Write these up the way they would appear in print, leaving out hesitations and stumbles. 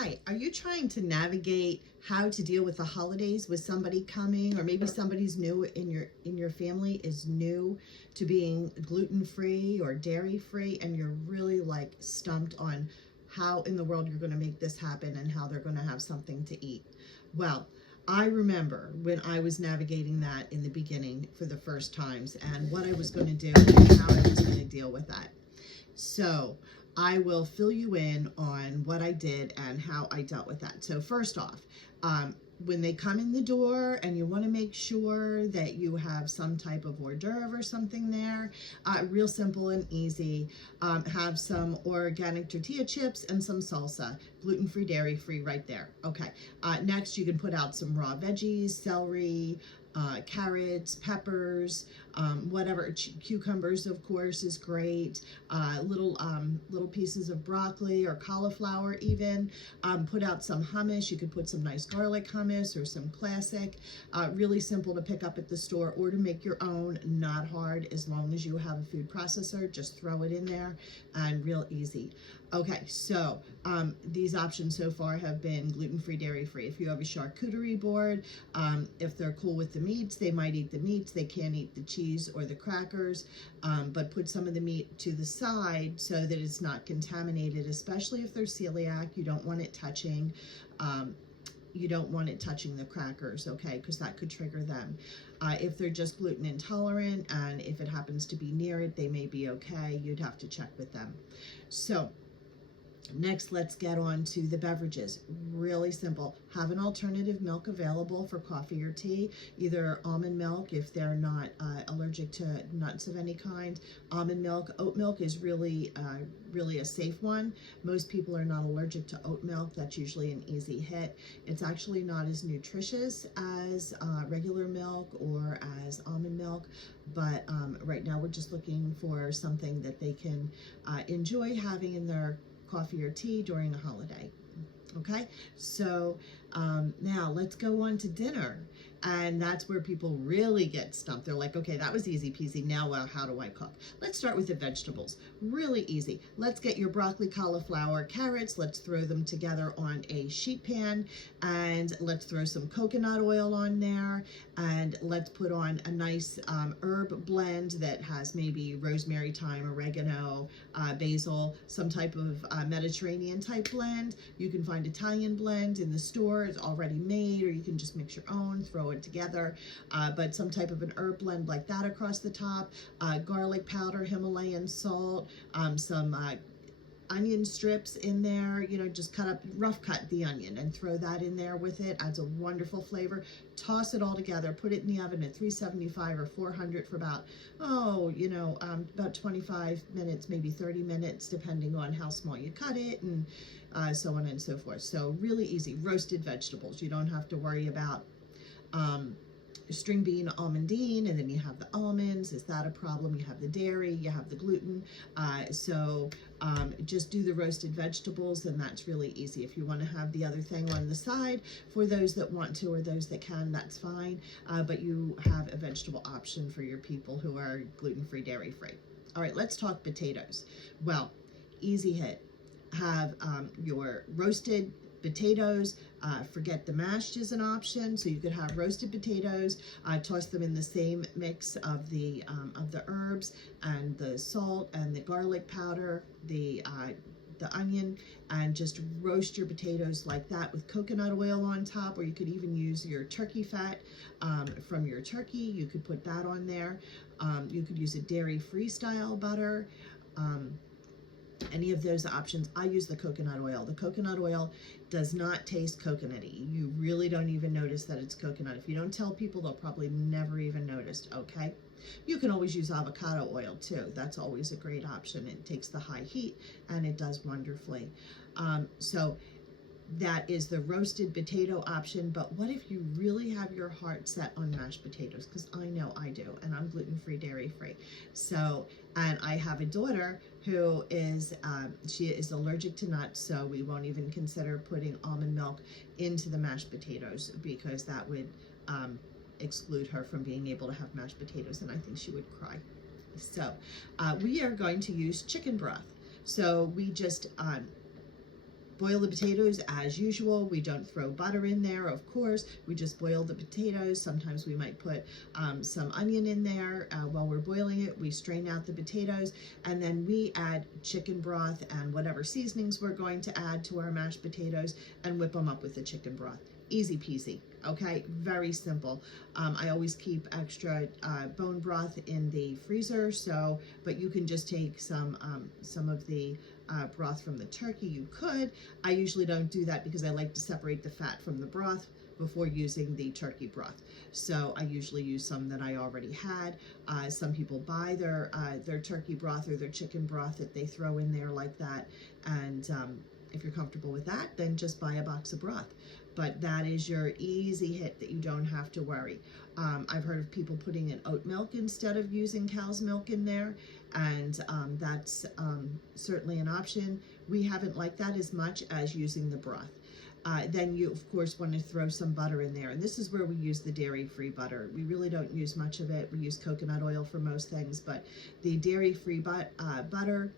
Hi, are you trying to navigate how to deal with the holidays with somebody coming, or maybe somebody's new in your family is new to being gluten-free or dairy-free, and you're really like stumped on how in the world you're going to make this happen and how they're going to have something to eat? Well, I remember when I was navigating that in the beginning for the first times and what I was going to do and how I was going to deal with that. So I will fill you in on what I did and how I dealt with that. So first off, when they come in the door and you want to make sure that you have some type of hors d'oeuvre or something there, real simple and easy. Have some organic tortilla chips and some salsa, gluten-free, dairy-free right there. Okay. Next, you can put out some raw veggies, celery, carrots, peppers, whatever, cucumbers, of course, is great. Little pieces of broccoli or cauliflower even. Put out some hummus. You could put some nice garlic hummus or some classic. Really simple to pick up at the store or to make your own. Not hard as long as you have a food processor. Just throw it in there and real easy. Okay, so these options so far have been gluten-free, dairy-free. If you have a charcuterie board, if they're cool with the meats, they might eat the meats. They can't eat the cheese or the crackers, but put some of the meat to the side so that it's not contaminated, especially if they're celiac. You don't want it touching. You don't want it touching the crackers, okay, because that could trigger them. If they're just gluten intolerant and if it happens to be near it, they may be okay. You'd have to check with them. So next, let's get on to the beverages. Really simple. Have an alternative milk available for coffee or tea, either almond milk if they're not allergic to nuts of any kind. Almond milk. Oat milk is really a safe one. Most people are not allergic to oat milk. That's usually an easy hit. It's actually not as nutritious as regular milk or as almond milk, but right now we're just looking for something that they can enjoy having in their coffee or tea during a holiday. Okay, so now let's go on to dinner. And that's where people really get stumped. They're like, okay, that was easy peasy. Now, how do I cook? Let's start with the vegetables. Really easy. Let's get your broccoli, cauliflower, carrots. Let's throw them together on a sheet pan. And let's throw some coconut oil on there. And let's put on a nice herb blend that has maybe rosemary, thyme, oregano, basil, some type of Mediterranean type blend. You can find Italian blend in the store. It's already made, or you can just mix your own, throw it together, but some type of an herb blend like that across the top. Garlic powder, Himalayan salt, some onion strips in there, you know, just rough cut the onion and throw that in there with it. Adds a wonderful flavor. Toss it all together, put it in the oven at 375 or 400 for about 25 minutes, maybe 30 minutes, depending on how small you cut it, and so on and so forth. So really easy. Roasted vegetables. You don't have to worry about string bean, almondine, and then you have the almonds. Is that a problem? You have the dairy, you have the gluten. Just do the roasted vegetables, and that's really easy. If you want to have the other thing on the side, for those that want to or those that can, that's fine. But you have a vegetable option for your people who are gluten-free, dairy-free. All right, let's talk potatoes. Well, easy hit. Have your roasted potatoes. Forget the mashed is an option, so you could have roasted potatoes. Toss them in the same mix of the herbs and the salt and the garlic powder, the onion, and just roast your potatoes like that with coconut oil on top, or you could even use your turkey fat from your turkey. You could put that on there. You could use a dairy-free style butter. Any of those options. I use the coconut oil. The coconut oil does not taste coconutty. You really don't even notice that it's coconut. If you don't tell people, they'll probably never even notice, okay? You can always use avocado oil too. That's always a great option. It takes the high heat and it does wonderfully. So that is the roasted potato option. But what if you really have your heart set on mashed potatoes? Because I know I do, and I'm gluten-free, dairy-free. So, and I have a daughter who is, she is allergic to nuts, so we won't even consider putting almond milk into the mashed potatoes, because that would exclude her from being able to have mashed potatoes, and I think she would cry. So we are going to use chicken broth. So we just boil the potatoes as usual. We don't throw butter in there, of course. We just boil the potatoes. Sometimes we might put some onion in there while we're boiling it. We strain out the potatoes, and then we add chicken broth and whatever seasonings we're going to add to our mashed potatoes and whip them up with the chicken broth. Easy peasy, okay? Very simple. I always keep extra bone broth in the freezer, but you can just take some of the broth from the turkey. You could. I usually don't do that because I like to separate the fat from the broth before using the turkey broth. So I usually use some that I already had. Some people buy their turkey broth or their chicken broth that they throw in there like that. And if you're comfortable with that, then just buy a box of broth. But that is your easy hit that you don't have to worry. I've heard of people putting in oat milk instead of using cow's milk in there, and that's certainly an option. We haven't liked that as much as using the broth. Then you, of course, want to throw some butter in there. And this is where we use the dairy-free butter. We really don't use much of it. We use coconut oil for most things, but the dairy-free butter,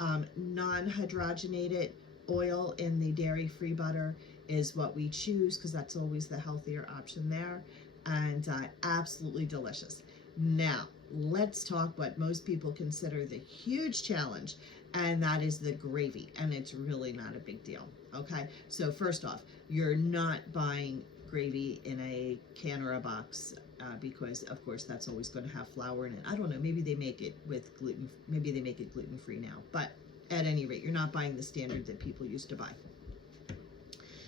non-hydrogenated oil in the dairy-free butter is what we choose because that's always the healthier option there, and absolutely delicious. Now, let's talk what most people consider the huge challenge, and that is the gravy, and it's really not a big deal, okay? So first off, you're not buying gravy in a can or a box because, of course, that's always going to have flour in it. I don't know, maybe they make it with gluten, maybe they make it gluten-free now, but at any rate, you're not buying the standard that people used to buy.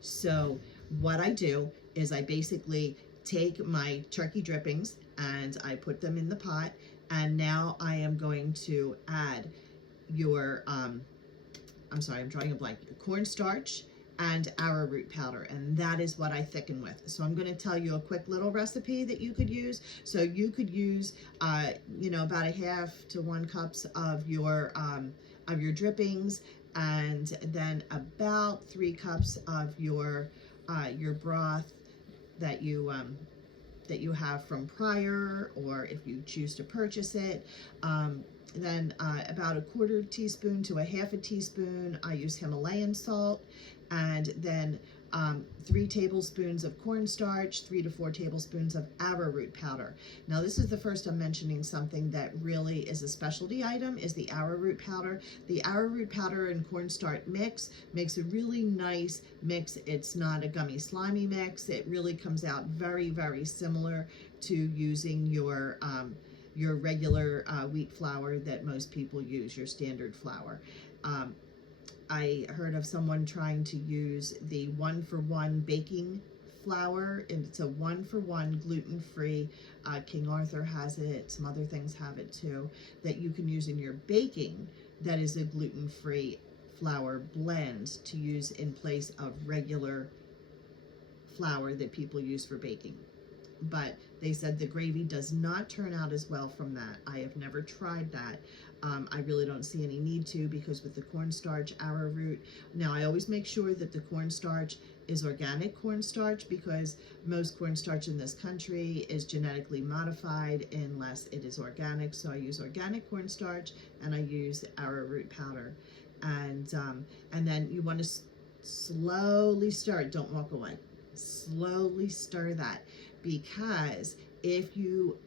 So what I do is I basically take my turkey drippings and I put them in the pot, and now I am going to add your, I'm sorry, I'm drawing a blank, cornstarch and arrowroot powder, and that is what I thicken with. So I'm going to tell you a quick little recipe that you could use. So you could use, about a half to 1 cups of your drippings, and then about 3 cups of your broth that you have from prior, or if you choose to purchase it. Then about a 1/4 teaspoon to a 1/2 teaspoon, I use Himalayan salt, and then 3 tablespoons of cornstarch, 3 to 4 tablespoons of arrowroot powder. Now this is the first I'm mentioning something that really is a specialty item, is the arrowroot powder. The arrowroot powder and cornstarch mix makes a really nice mix. It's not a gummy slimy mix. It really comes out very, very similar to using your regular wheat flour that most people use, your standard flour. I heard of someone trying to use the 1-for-1 baking flour, and it's a 1-for-1 gluten-free. King Arthur has it, some other things have it too, that you can use in your baking. That is a gluten-free flour blend to use in place of regular flour that people use for baking. But they said the gravy does not turn out as well from that. I have never tried that. I really don't see any need to, because with the cornstarch, arrowroot, now I always make sure that the cornstarch is organic cornstarch, because most cornstarch in this country is genetically modified unless it is organic. So I use organic cornstarch and I use arrowroot powder. And then you want to slowly stir it. Don't walk away. Slowly stir that, because if you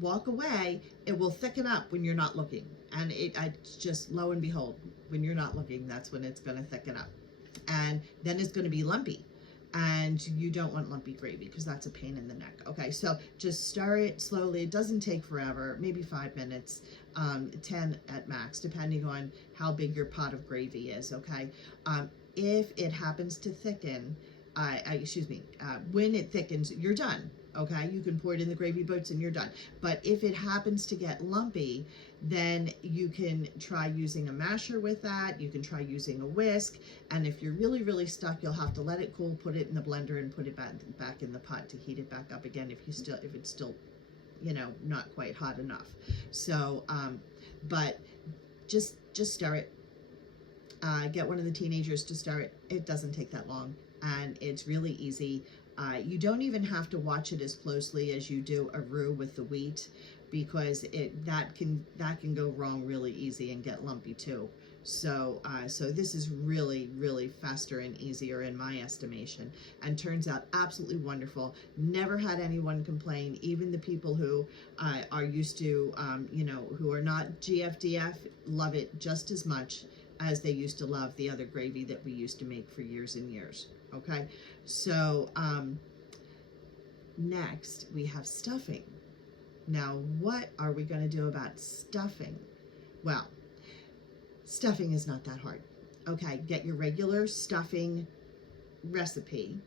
walk away, it will thicken up when you're not looking. And it's just, lo and behold, when you're not looking, that's when it's going to thicken up. And then it's going to be lumpy. And you don't want lumpy gravy, because that's a pain in the neck. Okay, so just stir it slowly. It doesn't take forever, maybe 5 minutes, 10 at max, depending on how big your pot of gravy is, okay? If it happens to thicken, when it thickens, you're done. Okay, you can pour it in the gravy boats and you're done. But if it happens to get lumpy, then you can try using a masher with that. You can try using a whisk. And if you're really, really stuck, you'll have to let it cool, put it in the blender, and put it back in the pot to heat it back up again if it's still, not quite hot enough. So, but just stir it. Get one of the teenagers to stir it. It doesn't take that long, and it's really easy. You don't even have to watch it as closely as you do a roux with the wheat, because that can go wrong really easy and get lumpy too. So this is really, really faster and easier in my estimation, and turns out absolutely wonderful. Never had anyone complain. Even the people who are used to, who are not GFDF, love it just as much as they used to love the other gravy that we used to make for years and years. Okay, so next we have stuffing. Now, what are we going to do about stuffing? Well, stuffing is not that hard. Okay, get your regular stuffing recipe,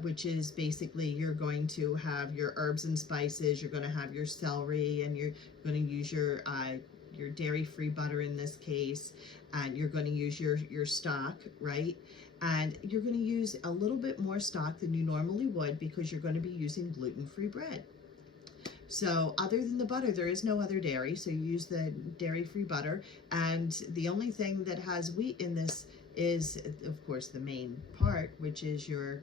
which is basically you're going to have your herbs and spices, you're going to have your celery, and you're going to use your dairy-free butter in this case, and you're going to use your stock, right? And you're going to use a little bit more stock than you normally would because you're going to be using gluten-free bread. So other than the butter, there is no other dairy, so you use the dairy-free butter, and the only thing that has wheat in this is, of course, the main part, which is your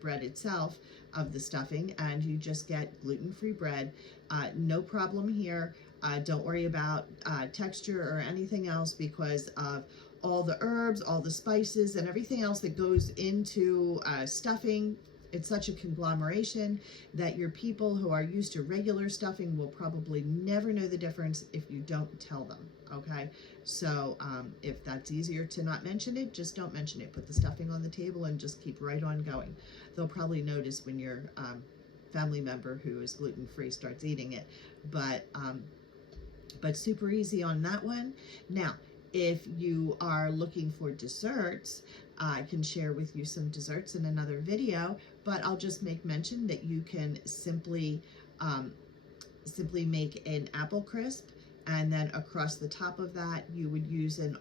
bread itself of the stuffing, and you just get gluten-free bread. No problem here. Don't worry about texture or anything else because of all the herbs, all the spices, and everything else that goes into stuffing. It's such a conglomeration that your people who are used to regular stuffing will probably never know the difference if you don't tell them, okay? So if that's easier to not mention it, just don't mention it. Put the stuffing on the table and just keep right on going. They'll probably notice when your family member who is gluten-free starts eating it, but super easy on that one. Now, if you are looking for desserts, I can share with you some desserts in another video, but I'll just make mention that you can simply make an apple crisp, and then across the top of that you would use an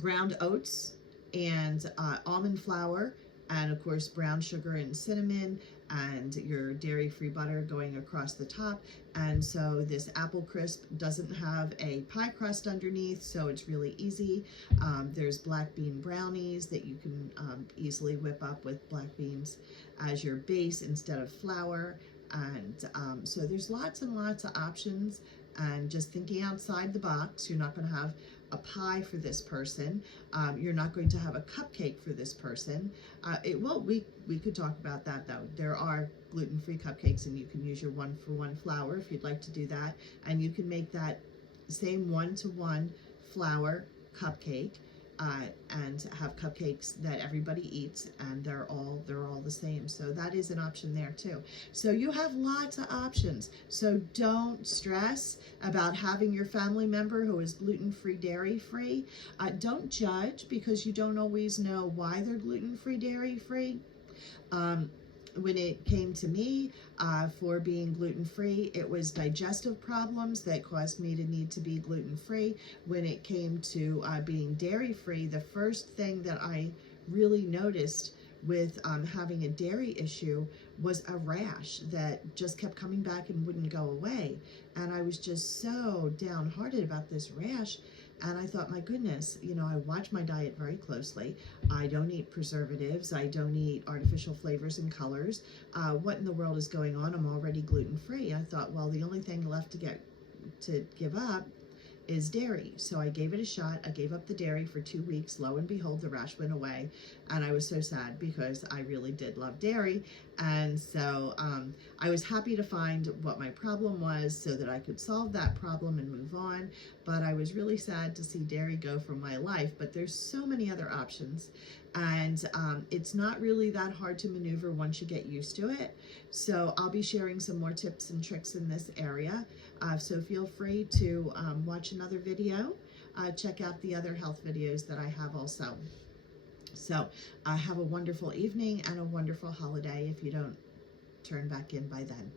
ground oats and almond flour, and of course brown sugar and cinnamon, and your dairy-free butter going across the top. And so this apple crisp doesn't have a pie crust underneath, so it's really easy. There's black bean brownies that you can easily whip up with black beans as your base instead of flour. And so there's lots and lots of options, and just thinking outside the box. You're not going to have a pie for this person. You're not going to have a cupcake for this person. We could talk about that though. There are gluten-free cupcakes, and you can use your 1-for-1 flour if you'd like to do that, and you can make that same 1-to-1 flour cupcake and have cupcakes that everybody eats, and they're all the same. So that is an option there too. So you have lots of options. So don't stress about having your family member who is gluten-free, dairy-free. Don't judge because you don't always know why they're gluten-free, dairy-free. When it came to me for being gluten-free, it was digestive problems that caused me to need to be gluten-free. When it came to being dairy-free, the first thing that I really noticed with having a dairy issue was a rash that just kept coming back and wouldn't go away. And I was just so downhearted about this rash. And I thought, my goodness, I watch my diet very closely. I don't eat preservatives. I don't eat artificial flavors and colors. What in the world is going on? I'm already gluten-free. I thought, well, the only thing left to give up is dairy. So I gave it a shot. I gave up the dairy for 2 weeks. Lo and behold, the rash went away. And I was so sad because I really did love dairy. And so I was happy to find what my problem was so that I could solve that problem and move on. But I was really sad to see dairy go from my life. But there's so many other options. And it's not really that hard to maneuver once you get used to it. So I'll be sharing some more tips and tricks in this area. So feel free to watch another video. Check out the other health videos that I have also. So have a wonderful evening and a wonderful holiday if you don't turn back in by then.